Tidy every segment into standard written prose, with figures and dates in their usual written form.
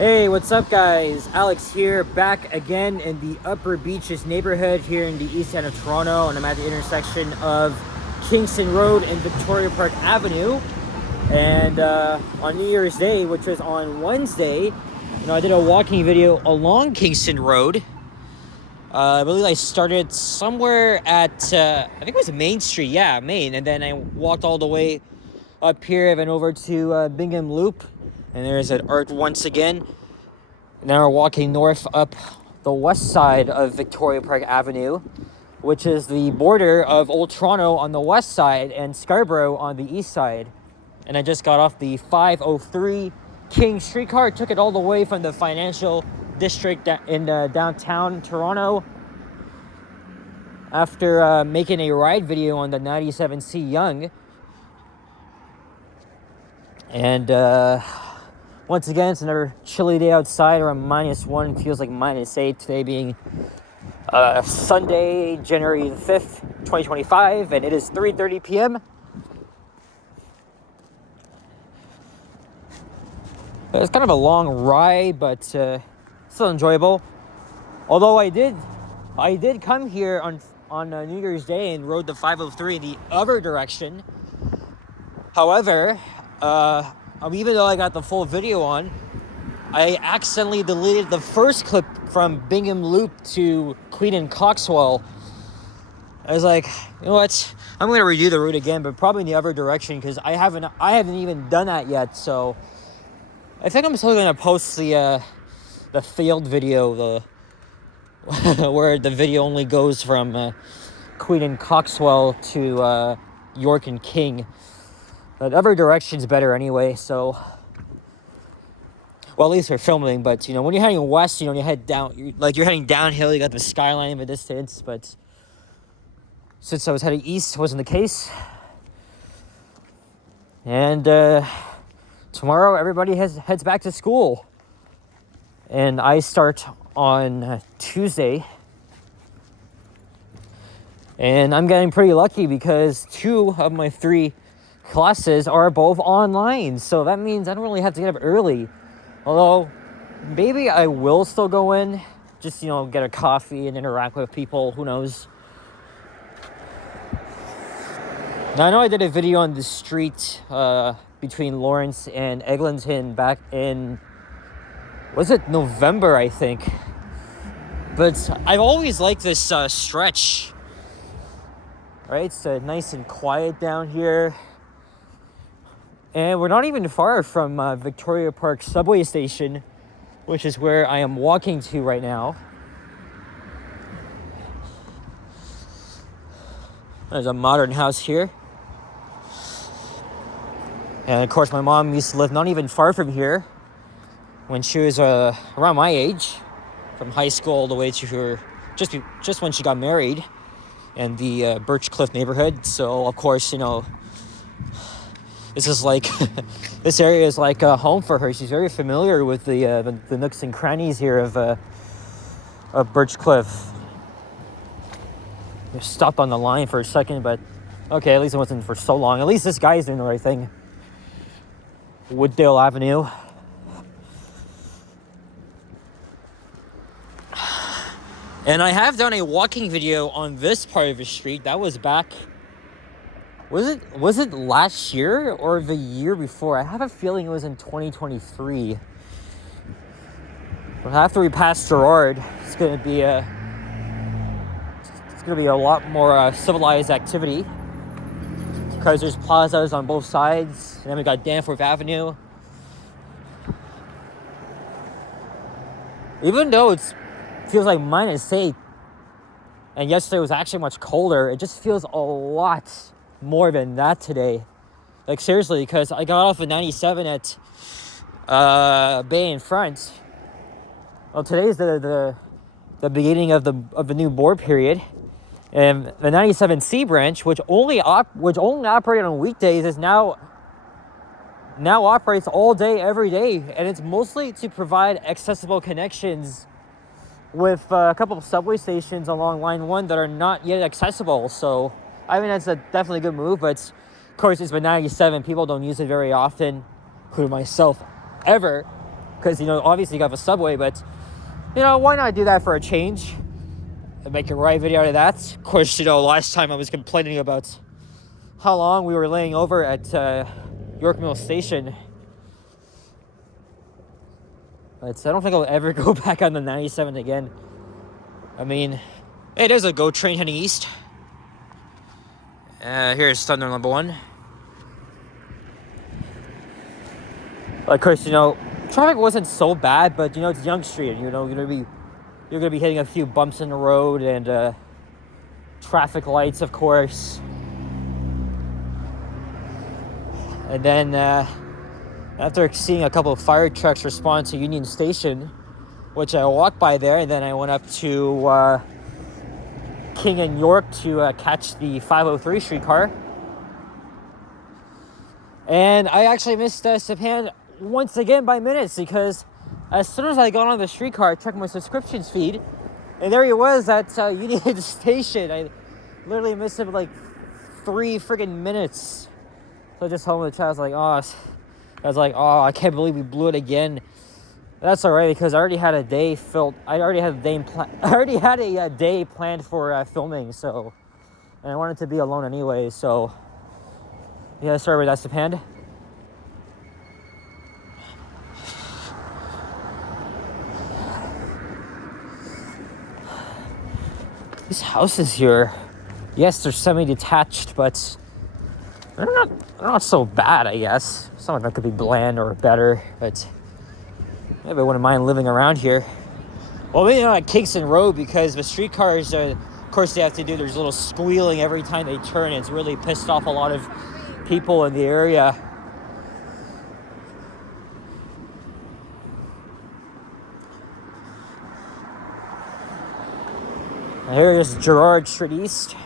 Hey, what's up, guys? Alex here, back again in the Upper Beaches neighborhood here in the east end of Toronto, and I'm at the intersection of Kingston Road and Victoria Park Avenue. And on New Year's Day, which was on Wednesday, I did a walking video along Kingston Road. I believe I started somewhere at, I think it was Main Street, yeah, Main, and then I walked all the way up here and over to Bingham Loop, and there's an art once again. Now we're walking north up the west side of Victoria Park Avenue, which is the border of Old Toronto on the west side and Scarborough on the east side. And I just got off the 503 King streetcar, took it all the way from the financial district in downtown Toronto after making a ride video on the 97C Young. And once again, it's another chilly day outside, around -1, feels like -8 today, being Sunday, January the 5th, 2025, and it is 3:30 p.m. It's kind of a long ride, but still enjoyable. Although I did come here on New Year's Day and rode the 503 in the other direction. However, even though I got the full video on, I accidentally deleted the first clip from Bingham Loop to Queen and Coxwell. I was like, you know what? I'm going to redo the route again, but probably in the other direction, because I haven't even done that yet. So I think I'm still going to post the failed video, where the video only goes from Queen and Coxwell to York and King. The other direction's better anyway, so... Well, at least for filming, but, when you're heading west, you head down... You're heading downhill, you got the skyline in the distance, but... Since I was heading east, wasn't the case. And, tomorrow, everybody heads back to school. And I start on Tuesday. And I'm getting pretty lucky because 2 of my 3... classes are both online, so that means I don't really have to get up early. Although maybe I will still go in, just get a coffee and interact with people, who knows. Now I know I did a video on the street between Lawrence and Eglinton back in, was it November, I think. But I've always liked this stretch. Right, it's nice and quiet down here. And we're not even far from Victoria Park subway station, which is where I am walking to right now. There's a modern house here. And of course, my mom used to live not even far from here when she was around my age, from high school all the way to her, just when she got married, in the Birchcliff neighborhood. So, of course, this is like, this area is like a home for her. She's very familiar with the nooks and crannies here of Birchcliff. I stopped on the line for a second, but okay, at least it wasn't for so long. At least this guy's doing the right thing. Wooddale Avenue. And I have done a walking video on this part of the street. That was back... Was it last year or the year before? I have a feeling it was in 2023. But after we pass Gerard, it's gonna be a lot more civilized activity, because there's plazas on both sides, and then we got Danforth Avenue. Even though it feels like -8, and yesterday was actually much colder, it just feels a lot more than that today. Like, seriously, because I got off at 97 at Bay and Front. Well, today's the beginning of the new board period, and the 97C branch, which only operated on weekdays, is now operates all day, every day, and it's mostly to provide accessible connections with a couple of subway stations along Line 1 that are not yet accessible. So I mean, that's a definitely good move, but of course, it's been 97. People don't use it very often, including myself, ever. because, you know, obviously you have a subway, but, you know, why not do that for a change and make a ride video out of that? Of course, you know, last time I was complaining about how long we were laying over at York Mill Station. But I don't think I'll ever go back on the 97 again. I mean, hey, there's a GO train heading east. Here's Thunder number 1. Of course, you know, traffic wasn't so bad, but, you know, it's Yonge Street. You know, you're gonna be hitting a few bumps in the road and traffic lights, of course. And then after seeing a couple of fire trucks respond to Union Station, which I walked by there, and then I went up to King and York to catch the 503 streetcar. And I actually missed Sapan once again by minutes, because as soon as I got on the streetcar, I checked my subscriptions feed, and there he was at Union Station. I literally missed him like 3 friggin' minutes. So I just told him the chat, I was like, I can't believe we blew it again. That's all right, because I already had a day day planned for filming, so, and I wanted to be alone anyway, so yeah, sorry about that, Sapan. These houses here, yes, they're semi-detached, but they're not so bad, I guess. Some of them could be bland or better, but maybe I wouldn't mind living around here. Well, maybe not at Kingston Road, because the streetcars, of course, they have to do there's little squealing every time they turn. It's really pissed off a lot of people in the area. And here is Gerrard Street East.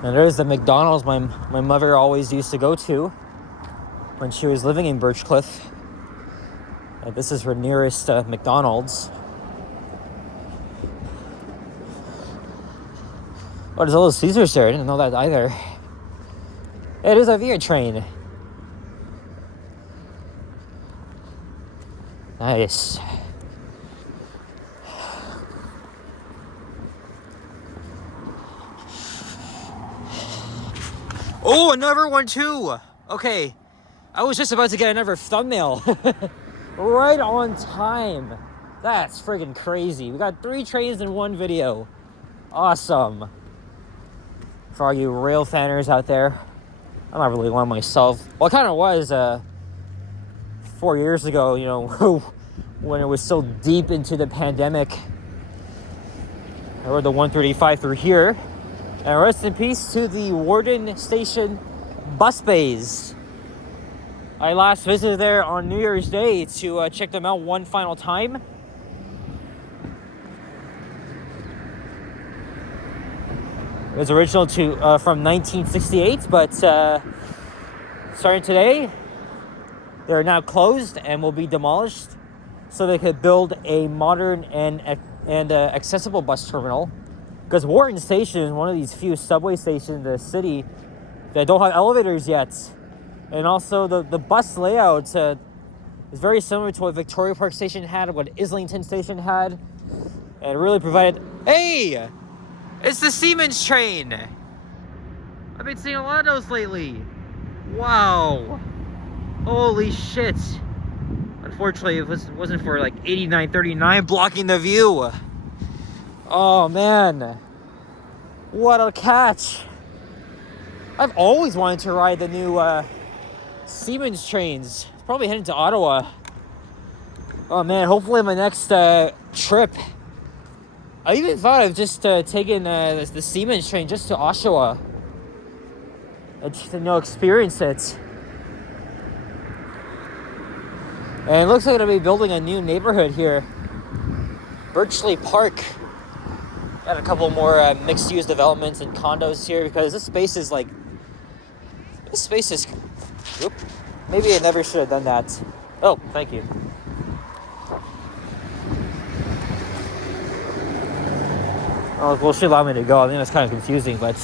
And there's the McDonald's my mother always used to go to when she was living in Birchcliff. And this is her nearest McDonald's. Oh, there's a little Caesars there. I didn't know that either. It is a Via train. Nice. Oh, another one too. Okay, I was just about to get another thumbnail. Right on time. That's friggin' crazy. We got 3 trains in one video. Awesome. For all you rail fanners out there. I'm not really one myself. Well, I kind of was 4 years ago, you know, when it was so deep into the pandemic. I rode the 135 through here. And rest in peace to the Warden Station bus bays. I last visited there on New Year's Day to check them out one final time. It was original from 1968, but starting today, they're now closed and will be demolished so they could build a modern and accessible bus terminal. Because Warden Station is one of these few subway stations in the city that don't have elevators yet. And also the bus layout is very similar to what Victoria Park Station had, what Islington Station had. And it really provided... Hey! It's the Siemens train! I've been seeing a lot of those lately. Wow. Holy shit. Unfortunately, it wasn't for like 8939 blocking the view. Oh man, what a catch. I've always wanted to ride the new Siemens trains. Probably heading to Ottawa. Oh man, hopefully my next trip. I even thought of just taking the Siemens train just to Oshawa. Just to experience it. And it looks like they're going to be building a new neighborhood here. Birchley Park. Got a couple more mixed-use developments and condos here, because this space is Oop. Maybe I never should have done that. Oh, thank you. Oh, well, she allowed me to go. I think that's kind of confusing, but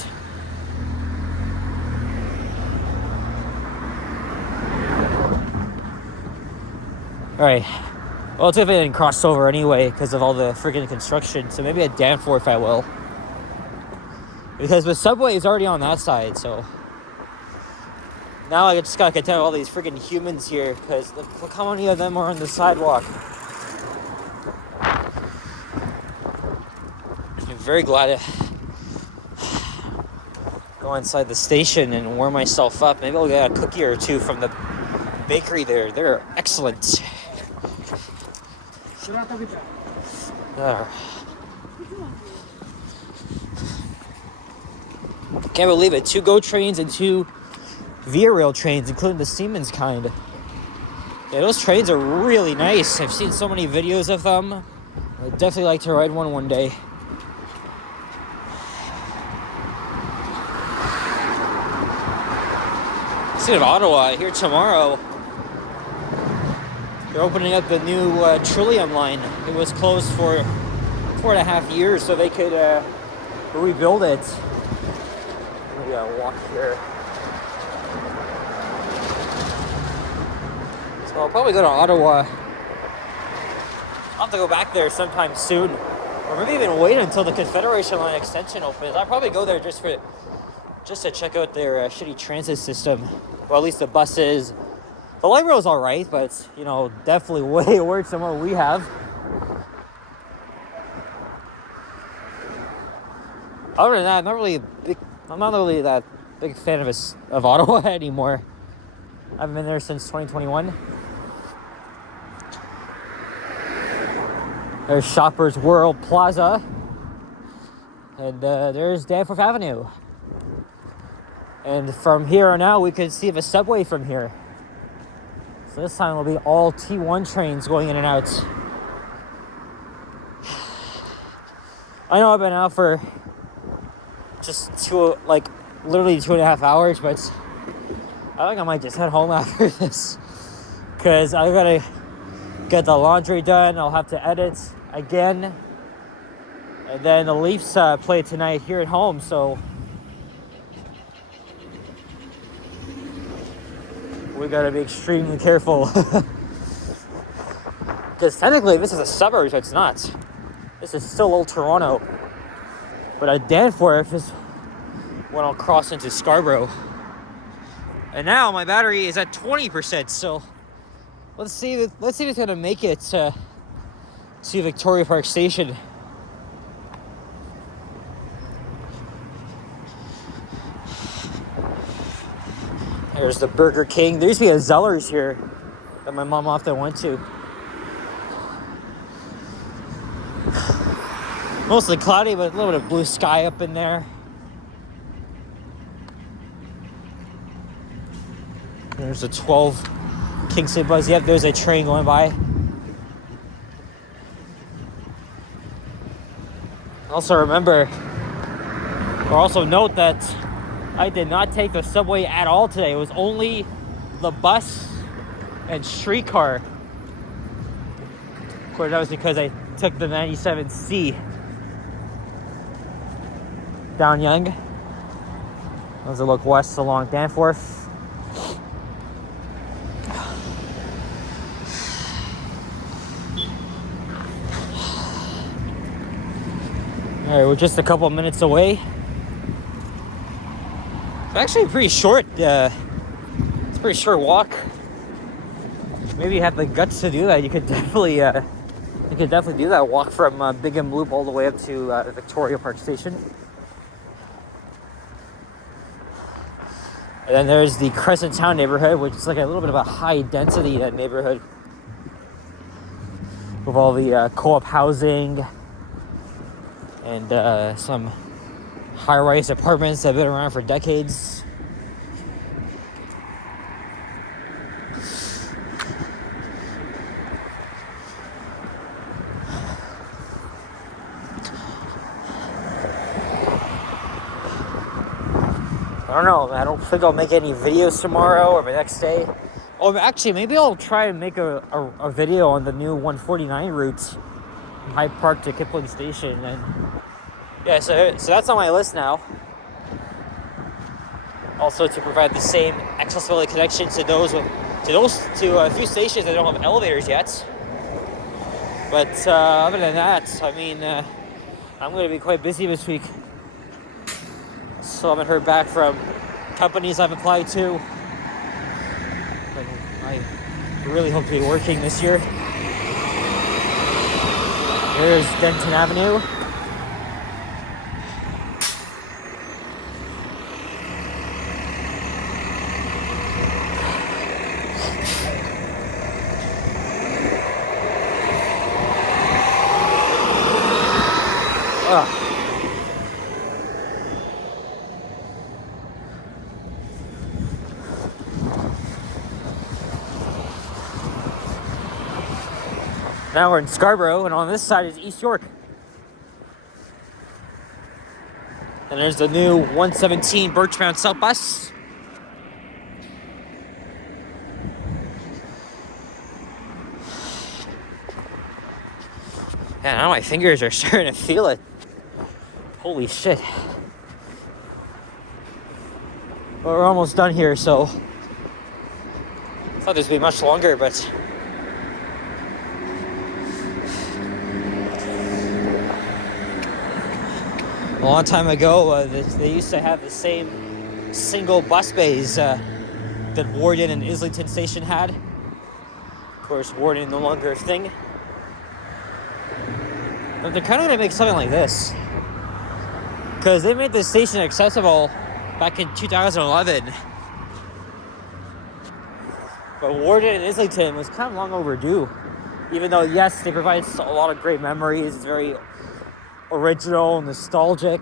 Alright. Well, it's if it didn't cross over anyway because of all the freaking construction. So maybe at Danforth I will. Because the subway is already on that side, so... Now I just gotta contend with all these freaking humans here because look how many of them are on the sidewalk. I'm very glad to go inside the station and warm myself up. Maybe I'll get a cookie or two from the bakery there. They're excellent. Can't believe it. 2 GO trains and 2 Via Rail trains, including the Siemens kind. Yeah, those trains are really nice. I've seen so many videos of them. I'd definitely like to ride one day. Speaking of Ottawa, here tomorrow, they're opening up the new Trillium line. It was closed for 4.5 years, so they could rebuild it. Maybe I'll walk here. So I'll probably go to Ottawa. I'll have to go back there sometime soon, or maybe even wait until the Confederation line extension opens. I'll probably go there just to check out their shitty transit system. Well, at least the buses. The light rail's all right, but it's, you know, definitely way worse than what we have. Other than that, I'm not really that big fan of Ottawa anymore. I haven't been there since 2021. There's Shoppers World Plaza, and there's Danforth Avenue. And from here on out, we could see the subway from here. So this time will be all T1 trains going in and out. I know I've been out for just literally 2.5 hours, but I think I might just head home after this. Because I gotta get the laundry done. I'll have to edit again. And then the Leafs play tonight here at home, so... we gotta be extremely careful. Because technically this is a suburb, but it's not. This is still Old Toronto. But at Danforth is when I'll cross into Scarborough. And now my battery is at 20%, so let's see if it's gonna make it to Victoria Park Station. There's the Burger King. There used to be a Zeller's here that my mom often went to. Mostly cloudy, but a little bit of blue sky up in there. There's a 12 Kingston bus. Yep, there's a train going by. Also note that I did not take the subway at all today. It was only the bus and streetcar. Of course, that was because I took the 97C down Yonge. As I look west along Danforth. All right, we're just a couple minutes away. It's actually pretty short. It's a pretty short walk. Maybe you have the guts to do that. You could definitely do that walk from Big M Loop all the way up to Victoria Park Station. And then there's the Crescent Town neighborhood, which is like a little bit of a high density neighborhood with all the co-op housing and some high-rise apartments that have been around for decades. I don't know. I don't think I'll make any videos tomorrow or the next day. Oh, actually, maybe I'll try and make a video on the new 149 route from Hyde Park to Kipling Station. And yeah, so that's on my list now. Also, to provide the same accessibility connection to those with to a few stations that don't have elevators yet. But other than that, I mean, I'm going to be quite busy this week. So I haven't heard back from companies I've applied to. But I really hope to be working this year. Here's Denton Avenue. Now we're in Scarborough, and on this side is East York. And there's the new 117 Birchmount South bus. Yeah, now my fingers are starting to feel it. Holy shit. Well, we're almost done here, so I thought this would be much longer, but a long time ago, they used to have the same single bus bays that Warden and Islington Station had. Of course, Warden no longer a thing. But they're kind of going to make something like this. Because they made this station accessible back in 2011. But Warden and Islington was kind of long overdue. Even though, yes, they provide a lot of great memories. It's very original, nostalgic.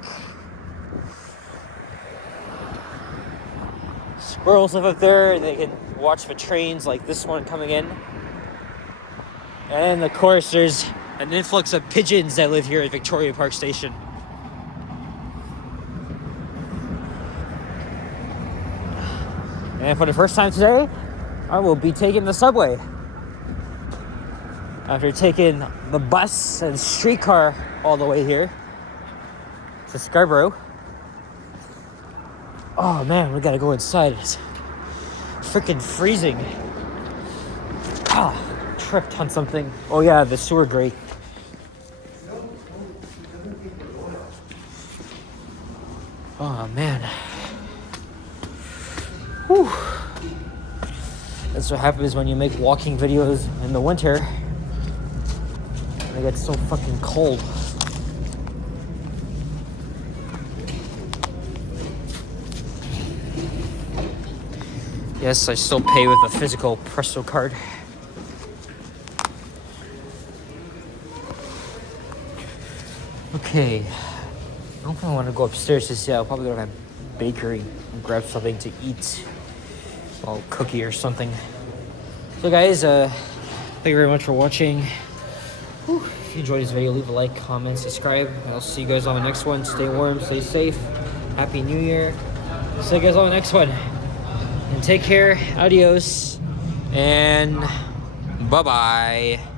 Squirrels live up there, and they can watch the trains like this one coming in. And of course, there's an influx of pigeons that live here at Victoria Park Station. And for the first time today, I will be taking the subway. After taking the bus and streetcar all the way here to Scarborough. Oh man, we gotta go inside. It's freaking freezing. Tripped on something. Oh yeah, the sewer grate. Oh man. Whew. That's what happens when you make walking videos in the winter. It gets so fucking cold. Yes, I still pay with a physical Presto card. Okay. I don't think I want to go upstairs just yet. I'll probably go to a bakery and grab something to eat. A little cookie or something. So guys, thank you very much for watching. Whew. If you enjoyed this video, leave a like, comment, subscribe. I'll see you guys on the next one. Stay warm, stay safe. Happy New Year. See you guys on the next one. And take care. Adios. And bye-bye.